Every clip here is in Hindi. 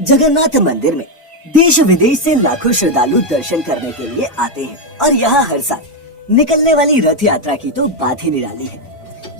जगन्नाथ मंदिर में देश विदेश से लाखों श्रद्धालु दर्शन करने के लिए आते हैं और यहाँ हर साल निकलने वाली रथ यात्रा की तो बात ही निराली है।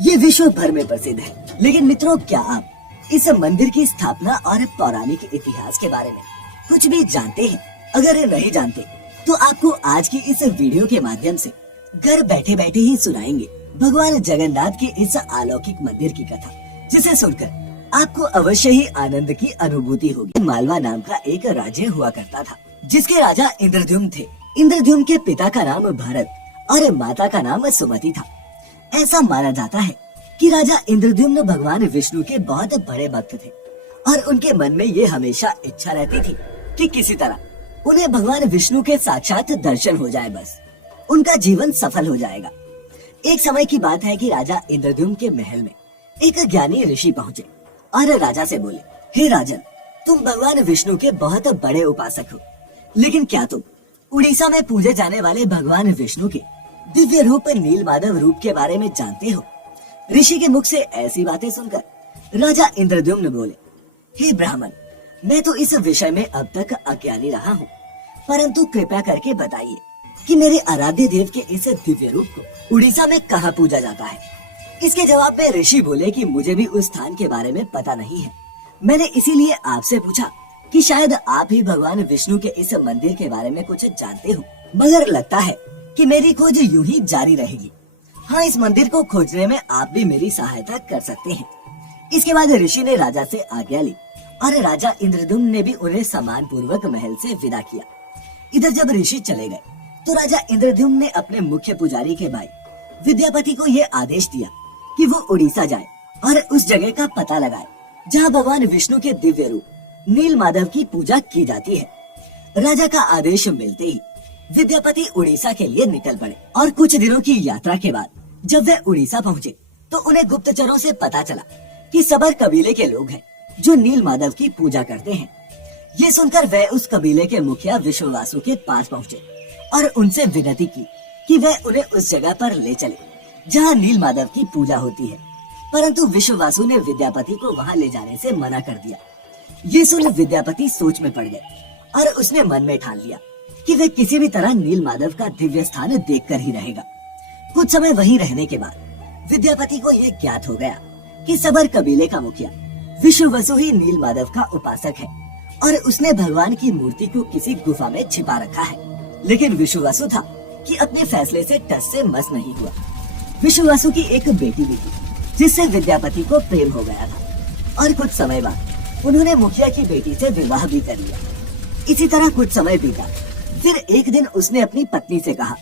ये विश्व भर में प्रसिद्ध है। लेकिन मित्रों, क्या आप इस मंदिर की स्थापना और पौराणिक इतिहास के बारे में कुछ भी जानते हैं? अगर नहीं जानते तो आपको आज की इस वीडियो के माध्यम से घर बैठे बैठे ही सुनाएंगे भगवान जगन्नाथ के इस अलौकिक मंदिर की कथा, जिसे सुनकर आपको अवश्य ही आनंद की अनुभूति होगी। मालवा नाम का एक राज्य हुआ करता था, जिसके राजा इंद्रद्युम्न थे। इंद्रद्युम्न के पिता का नाम भरत और माता का नाम सुमति था। ऐसा माना जाता है कि राजा इंद्रद्युम्न भगवान विष्णु के बहुत बड़े भक्त थे और उनके मन में ये हमेशा इच्छा रहती थी कि किसी तरह उन्हें भगवान विष्णु के साक्षात दर्शन हो जाए, बस उनका जीवन सफल हो जाएगा। एक समय की बात है कि राजा इंद्रद्युम्न के महल में एक ज्ञानी ऋषि पहुँचे और राजा से बोले, हे राजन, तुम भगवान विष्णु के बहुत बड़े उपासक हो, लेकिन क्या तुम उड़ीसा में पूजे जाने वाले भगवान विष्णु के दिव्य रूप नीलमाधव रूप के बारे में जानते हो? ऋषि के मुख से ऐसी बातें सुनकर राजा इंद्रद्युम्न बोले, हे ब्राह्मण, मैं तो इस विषय में अब तक अज्ञानी रहा हूँ, परंतु कृपया करके बताइए कि मेरे आराध्य देव के इस दिव्य रूप को उड़ीसा में कहाँ पूजा जाता है? इसके जवाब में ऋषि बोले कि मुझे भी उस स्थान के बारे में पता नहीं है। मैंने इसीलिए आपसे पूछा कि शायद आप ही भगवान विष्णु के इस मंदिर के बारे में कुछ जानते हो, मगर लगता है कि मेरी खोज यूं ही जारी रहेगी। हाँ, इस मंदिर को खोजने में आप भी मेरी सहायता कर सकते हैं। इसके बाद ऋषि ने राजा से आज्ञा ली और राजा इंद्रद्युम्न ने भी उन्हें सम्मान पूर्वक महल से विदा किया। इधर जब ऋषि चले गए तो राजा इंद्रद्युम्न ने अपने मुख्य पुजारी के भाई विद्यापति को यह आदेश दिया कि वो उड़ीसा जाए और उस जगह का पता लगाए जहाँ भगवान विष्णु के दिव्य रूप नीलमाधव की पूजा की जाती है। राजा का आदेश मिलते ही विद्यापति उड़ीसा के लिए निकल पड़े और कुछ दिनों की यात्रा के बाद जब वे उड़ीसा पहुँचे तो उन्हें गुप्तचरों से पता चला कि सबर कबीले के लोग हैं जो नीलमाधव की पूजा करते हैं। ये सुनकर वे उस कबीले के मुखिया विश्ववासु के पास पहुँचे और उनसे विनती की कि वे उन्हें उस जगह पर ले चले जहाँ नीलमाधव की पूजा होती है, परंतु विश्ववासु ने विद्यापति को वहाँ ले जाने से मना कर दिया। ये सुन विद्यापति सोच में पड़ गए और उसने मन में ठान लिया कि वे किसी भी तरह नीलमाधव का दिव्य स्थान देखकर ही रहेगा। कुछ समय वहीं रहने के बाद विद्यापति को ये ज्ञात हो गया कि सबर कबीले का मुखिया विश्ववासु ही नीलमाधव का उपासक है और उसने भगवान की मूर्ति को किसी गुफा में छिपा रखा है। लेकिन विश्ववासु था कि अपने फैसले से टस से मस नहीं हुआ। विश्ववासु की एक बेटी भी थी जिससे विद्यापति को प्रेम हो गया था और कुछ समय बाद उन्होंने मुखिया की बेटी से विवाह भी कर लिया। इसी तरह कुछ समय बीता। फिर एक दिन उसने अपनी पत्नी से कहा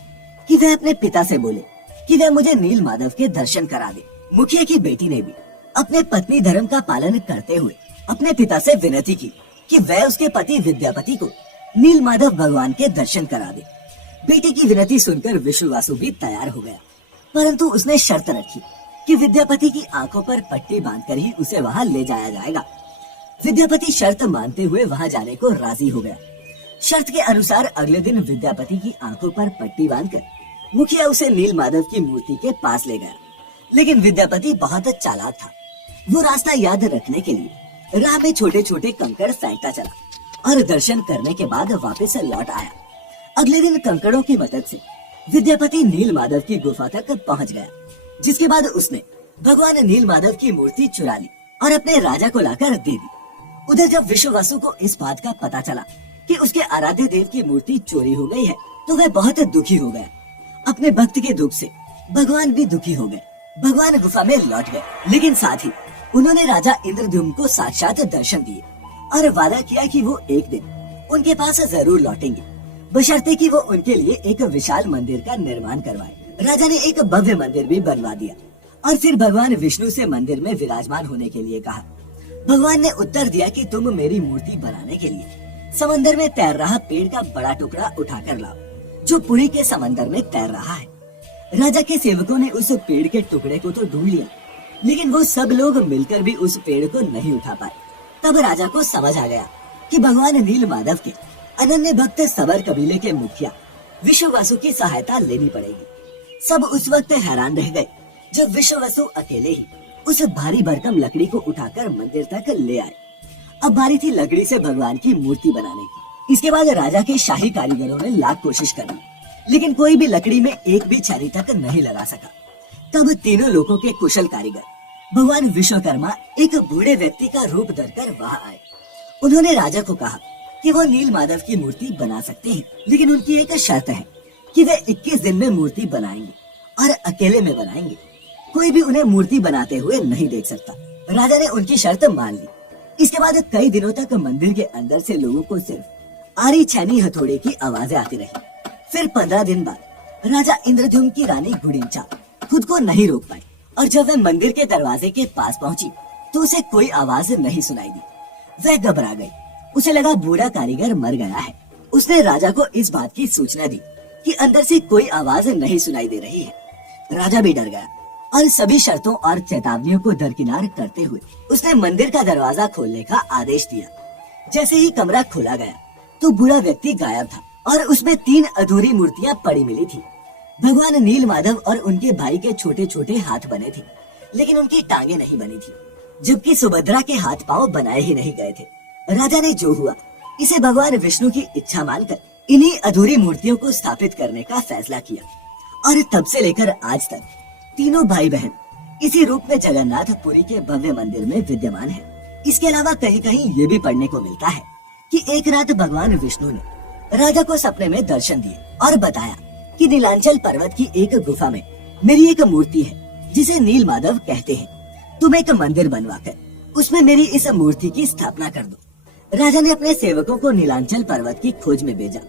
कि वह अपने पिता से बोले कि वह मुझे नीलमाधव के दर्शन करा दे। मुखिया की बेटी ने भी अपने पत्नी धर्म का पालन करते हुए अपने पिता से विनती की कि वह उसके पति विद्यापति को नीलमाधव भगवान के दर्शन करा दे। बेटी की विनती सुनकर विश्ववासु भी तैयार हो गया, परंतु उसने शर्त रखी कि विद्यापति की आंखों पर पट्टी बांधकर ही उसे वहां ले जाया जाएगा। विद्यापति शर्त मानते हुए वहां जाने को राजी हो गया। शर्त के अनुसार अगले दिन विद्यापति की आंखों पर पट्टी बांधकर मुखिया उसे नीलमाधव की मूर्ति के पास ले गया। लेकिन विद्यापति बहुत चालाक था। वो रास्ता याद रखने के लिए राह में छोटे छोटे कंकड़ फेंकता चला और दर्शन करने के बाद वापस लौट आया। अगले दिन कंकड़ों की मदद से विद्यापति नीलमाधव की गुफा तक पहुंच गया, जिसके बाद उसने भगवान नीलमाधव की मूर्ति चुरा ली और अपने राजा को लाकर दे दी। उधर जब विश्ववासु को इस बात का पता चला कि उसके आराध्य देव की मूर्ति चोरी हो गई है तो वह बहुत दुखी हो गया। अपने भक्त के दुख से भगवान भी दुखी हो गए। भगवान गुफा में लौट गए, लेकिन साथ ही उन्होंने राजा इंद्रद्युम्न को साक्षात दर्शन दिए और वादा किया कि वो एक दिन उनके पास जरूर लौटेंगे, बशर्ते कि वो उनके लिए एक विशाल मंदिर का निर्माण करवाए। राजा ने एक भव्य मंदिर भी बनवा दिया और फिर भगवान विष्णु से मंदिर में विराजमान होने के लिए कहा। भगवान ने उत्तर दिया कि तुम मेरी मूर्ति बनाने के लिए समंदर में तैर रहा पेड़ का बड़ा टुकड़ा उठाकर लाओ, जो पुरी के समंदर में तैर रहा है। राजा के सेवकों ने उस पेड़ के टुकड़े को तो ढूंढ लिया, लेकिन वो सब लोग मिलकर भी उस पेड़ को नहीं उठा पाए। तब राजा को समझ आ गया कि भगवान नीलमाधव के अनन्य भक्त सबर कबीले के मुखिया विश्ववासु की सहायता लेनी पड़ेगी। सब उस वक्त हैरान रह गए जब विश्ववासु अकेले ही उस भारी भरकम लकड़ी को उठाकर मंदिर तक ले आए अब बारी थी लकड़ी से भगवान की मूर्ति बनाने की। इसके बाद राजा के शाही कारीगरों ने लाख कोशिश करी, लेकिन कोई भी लकड़ी में एक भी छड़ी तक नहीं लगा सका। तब तीनों लोगों के कुशल कारीगर भगवान विश्वकर्मा एक बूढ़े व्यक्ति का रूप धरकर वहां आए। उन्होंने राजा को कहा कि वो नील माधव की मूर्ति बना सकते हैं, लेकिन उनकी एक शर्त है कि वे 21 दिन में मूर्ति बनाएंगे और अकेले में बनाएंगे। कोई भी उन्हें मूर्ति बनाते हुए नहीं देख सकता। राजा ने उनकी शर्त मान ली। इसके बाद कई दिनों तक मंदिर के अंदर से लोगों को सिर्फ आरी छानी हथौड़े की आवाजें आती रही। फिर 15 दिन बाद राजा इंद्रद्युम्न की रानी गुडिंचा खुद को नहीं रोक पाई, और जब वह मंदिर के दरवाजे के पास पहुंची तो उसे कोई आवाज नहीं सुनाई दी। वह घबरा गई। उसे लगा बूढ़ा कारीगर मर गया है। उसने राजा को इस बात की सूचना दी कि अंदर से कोई आवाज नहीं सुनाई दे रही है। राजा भी डर गया और सभी शर्तों और चेतावनियों को दरकिनार करते हुए उसने मंदिर का दरवाजा खोलने का आदेश दिया। जैसे ही कमरा खोला गया तो बूढ़ा व्यक्ति गायब था और उसमें 3 अधूरी मूर्तियां पड़ी मिली थी। भगवान नील माधव और उनके भाई के छोटे छोटे हाथ बने थे, लेकिन उनकी टांगे नहीं बनी थी, जबकि सुभद्रा के हाथ पांव बनाए ही नहीं गए थे। राजा ने जो हुआ इसे भगवान विष्णु की इच्छा मानकर इन्हीं अधूरी मूर्तियों को स्थापित करने का फैसला किया, और तब से लेकर आज तक तीनों भाई बहन इसी रूप में जगन्नाथपुरी के भव्य मंदिर में विद्यमान है। इसके अलावा कहीं कहीं ये भी पढ़ने को मिलता है कि एक रात भगवान विष्णु ने राजा को सपने में दर्शन दिए और बताया कि नीलांचल पर्वत की एक गुफा में मेरी एक मूर्ति है जिसे नील माधव कहते हैं। तुम एक मंदिर बनवाकर उसमें मेरी इस मूर्ति की स्थापना कर दो। राजा ने अपने सेवकों को नीलांचल पर्वत की खोज में भेजा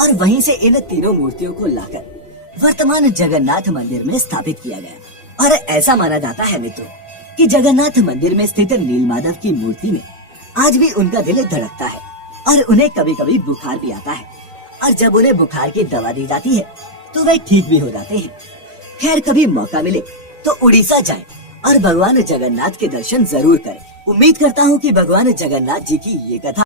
और वहीं से इन तीनों मूर्तियों को लाकर वर्तमान जगन्नाथ मंदिर में स्थापित किया गया। और ऐसा माना जाता है मित्रों कि जगन्नाथ मंदिर में स्थित नील माधव की मूर्ति में आज भी उनका दिल धड़कता है और उन्हें कभी कभी बुखार भी आता है, और जब उन्हें बुखार की दवा दी जाती है तो वे ठीक भी हो जाते हैं। खैर, कभी मौका मिले तो उड़ीसा जाएं और भगवान जगन्नाथ के दर्शन जरूर करें। उम्मीद करता हूँ कि भगवान जगन्नाथ जी की ये कथा